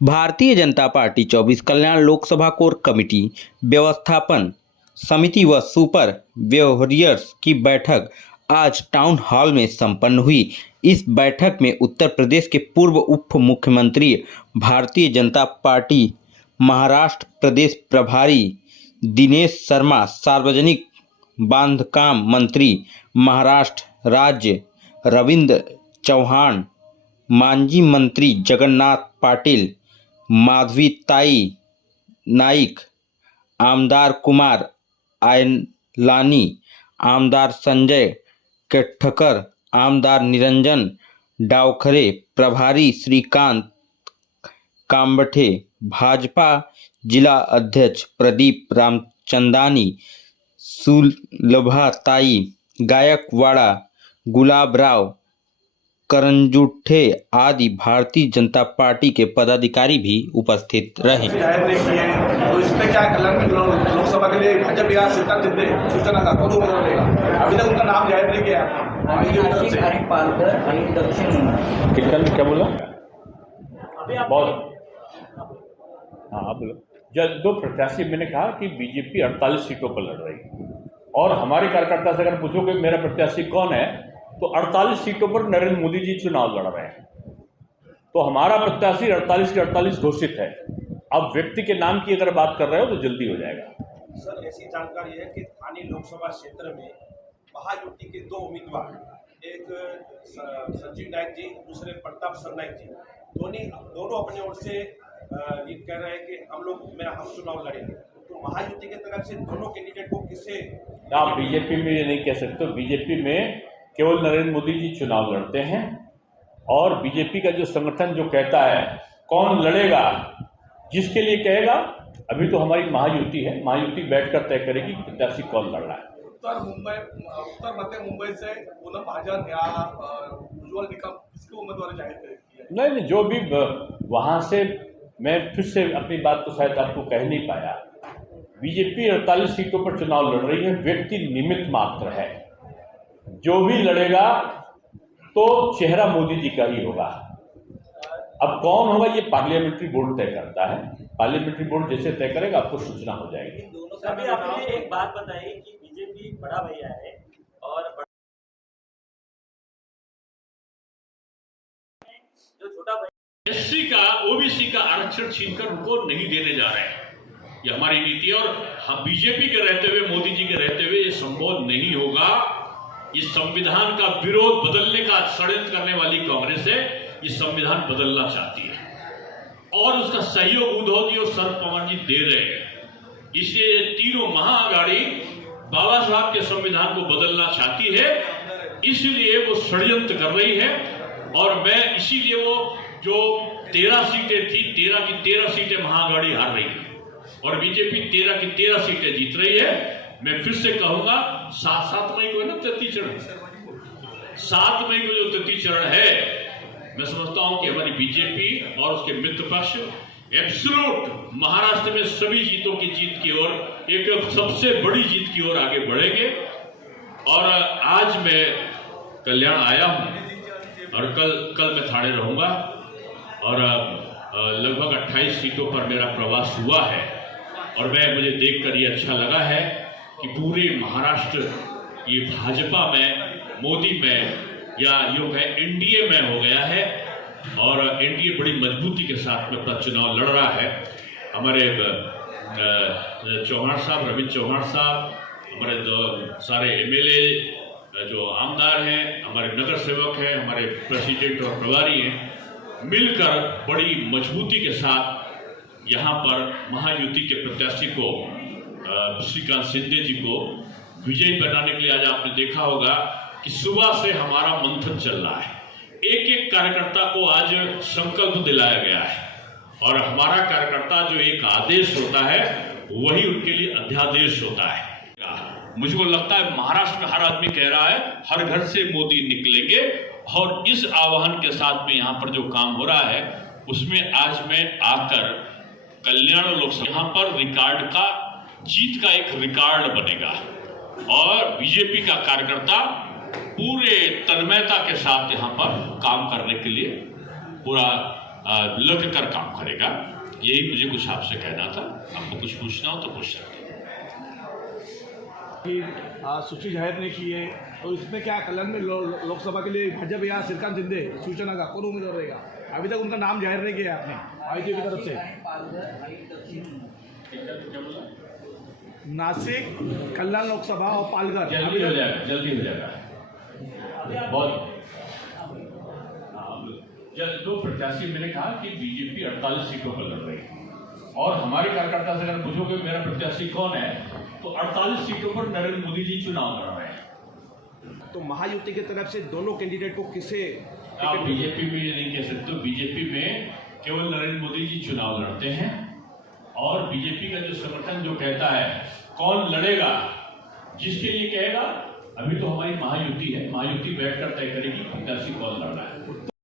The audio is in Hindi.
भारतीय जनता पार्टी 24 कल्याण लोकसभा कोर कमेटी व्यवस्थापन समिति व सुपर वॉरियर्स की बैठक आज टाउन हॉल में संपन्न हुई। इस बैठक में उत्तर प्रदेश के पूर्व उप मुख्यमंत्री, भारतीय जनता पार्टी महाराष्ट्र प्रदेश प्रभारी दिनेश शर्मा, सार्वजनिक बांधकाम मंत्री महाराष्ट्र राज्य रविंद्र चौहान, मांझी मंत्री जगन्नाथ पाटिल, माधवीताई नाईक, आमदार कुमार आयलानी, आमदार संजय केठकर, आमदार निरंजन डावखरे, प्रभारी श्रीकांत कांबठे, भाजपा जिला अध्यक्ष प्रदीप रामचंदानी, सुलभाताई गायकवाड़ा, गुलाबराव करंजुठे आदि भारतीय जनता पार्टी के पदाधिकारी भी उपस्थित रहे। तो इस पे क्या कल्याण लोकसभा के लिए भाजपा या सूचना का कौन उम्मीदवार रहेगा? अभी तक उनका नाम जाहिर नहीं किया। कितना क्या बोला? बहुत हाँ आप बोलो। जब दो प्रत्याशी मैंने कहा कि बीजेपी 48 सीटों पर लड़ रही है और हमारे कार्यकर्ता से अगर पूछोगे मेरा प्रत्याशी कौन है तो 48 सीटों पर नरेंद्र मोदी जी चुनाव लड़ रहे हैं। तो हमारा प्रत्याशी 48 के 48 घोषित है। अब व्यक्ति के नाम की अगर बात कर रहे हो तो जल्दी हो जाएगा। सर ऐसी जानकारी है कि स्थानीय लोकसभा क्षेत्र में महायुति के दो उम्मीदवार, एक संजीव नायक जी, दूसरे प्रताप सरनाइक जी, दोनों अपने ओर से ये कह रहे हैं कि हम चुनाव लड़ेंगे। तो महायुति की तरफ से दोनों कैंडिडेट को किसे? आप बीजेपी में ये नहीं कह सकते। बीजेपी में केवल नरेंद्र मोदी जी चुनाव लड़ते हैं और बीजेपी का जो संगठन जो कहता है कौन लड़ेगा, जिसके लिए कहेगा, अभी तो हमारी महायुति है। महायुति बैठकर तय करेगी प्रत्याशी कौन लड़ रहा है। उत्तर मध्य मुंबई से पूनम महाजन या उज्ज्वल निकम किसके उम्मीदवार जाहिर किया? नहीं, जो भी वहाँ से मैं फिर से अपनी बात तो शायद आपको कह नहीं पाया। बीजेपी 48 सीटों पर चुनाव लड़ रही है, व्यक्ति निमित्त मात्र है। जो भी लड़ेगा तो चेहरा मोदी जी का ही होगा। अब कौन होगा ये पार्लियामेंट्री बोर्ड तय करता है। पार्लियामेंट्री बोर्ड जैसे तय करेगा आपको सूचना हो जाएगी। अभी आपने एक बात बताई कि बीजेपी बड़ा भैया है और जो छोटा भैया एससी का ओबीसी का आरक्षण छीनकर उनको नहीं देने जा रहे हैं। ये हमारी नीति है और हम बीजेपी के रहते हुए, मोदी जी के रहते हुए ये संभव नहीं होगा। इस संविधान का विरोध बदलने का षड्यंत्र करने वाली कांग्रेस है। ये संविधान बदलना चाहती है और उसका सहयोग उद्धव जी और शरद पवार जी दे रहे हैं। इसलिए तीनों महाअघाड़ी बाबा साहब के संविधान को बदलना चाहती है, इसलिए वो षड्यंत्र कर रही है। और मैं इसीलिए वो जो 13 सीटें थी, 13 की 13 सीटें महाअघाड़ी हार रही है और बीजेपी 13 की 13 सीटें जीत रही है। मैं फिर से कहूंगा 7 मई को है ना तृतीय चरण, 7 मई को जो तृतीय चरण है, मैं समझता हूं कि हमारी बीजेपी और उसके मित्र पक्ष एब्सोल्यूट महाराष्ट्र में सभी जीतों की जीत की ओर, एक सबसे बड़ी जीत की ओर आगे बढ़ेंगे। और आज मैं कल्याण आया हूं और कल मैं थाने रहूंगा और लगभग 28 सीटों पर मेरा प्रवास हुआ है और मुझे देखकर ये अच्छा लगा है कि पूरे महाराष्ट्र ये भाजपा में, मोदी में या यूँ कहें एनडीए में हो गया है और एनडीए बड़ी मजबूती के साथ में अपना चुनाव लड़ रहा है। हमारे चौहान साहब, रविंद्र चौहान साहब, हमारे सारे एमएलए जो आमदार हैं, हमारे नगर सेवक हैं, हमारे प्रेसिडेंट और प्रभारी हैं, मिलकर बड़ी मजबूती के साथ यहाँ पर महायुति के प्रत्याशी को श्रीकांत शिंदे जी को विजयी बनाने के लिए आज आपने देखा होगा कि सुबह से हमारा मंथन चल रहा है। एक एक कार्यकर्ता को आज संकल्प दिलाया गया है और हमारा कार्यकर्ता जो एक आदेश होता है वही उनके लिए अध्यादेश होता है। मुझको लगता है महाराष्ट्र में हर आदमी कह रहा है हर घर से मोदी निकलेंगे और इस आह्वान के साथ में यहाँ पर जो काम हो रहा है उसमें आज मैं आकर कल्याण लोकसभा यहाँ पर रिकॉर्ड का, जीत का एक रिकॉर्ड बनेगा और बीजेपी का कार्यकर्ता पूरे तन्मयता के साथ यहाँ पर काम करने के लिए पूरा लग कर काम करेगा। यही मुझे कुछ आपसे कहना था। आपको कुछ पूछना हो तो पूछ सकते हैं। की सूची जाहिर नहीं की है, तो इसमें क्या कल्याण में लोकसभा के लिए भाजपा या श्रीकांत शिंदे सूचना का कौन उम्मीदवार रहेगा? अभी तक उनका नाम जाहिर नहीं किया आपने आईटी की तरफ से। नासिक, कल्याण लोकसभा और पालघर जल्दी हो जाएगा, जल्दी हो जाएगा। बहुत दो प्रत्याशी मैंने कहा कि बीजेपी 48 सीटों पर लड़ रही है और हमारे कार्यकर्ता से अगर पूछोगे मेरा प्रत्याशी कौन है तो 48 सीटों पर नरेंद्र मोदी जी चुनाव लड़ रहे हैं। तो महायुति की तरफ से दोनों कैंडिडेट को किसे आप बीजेपी में ये नहीं कह सकते हो। बीजेपी में केवल नरेंद्र मोदी जी चुनाव लड़ते हैं और बीजेपी का जो संगठन जो कहता है कौन लड़ेगा, जिसके लिए कहेगा, अभी तो हमारी महायुति है, महायुति बैठकर तय करेगी प्रत्याशी कौन लड़ रहा है।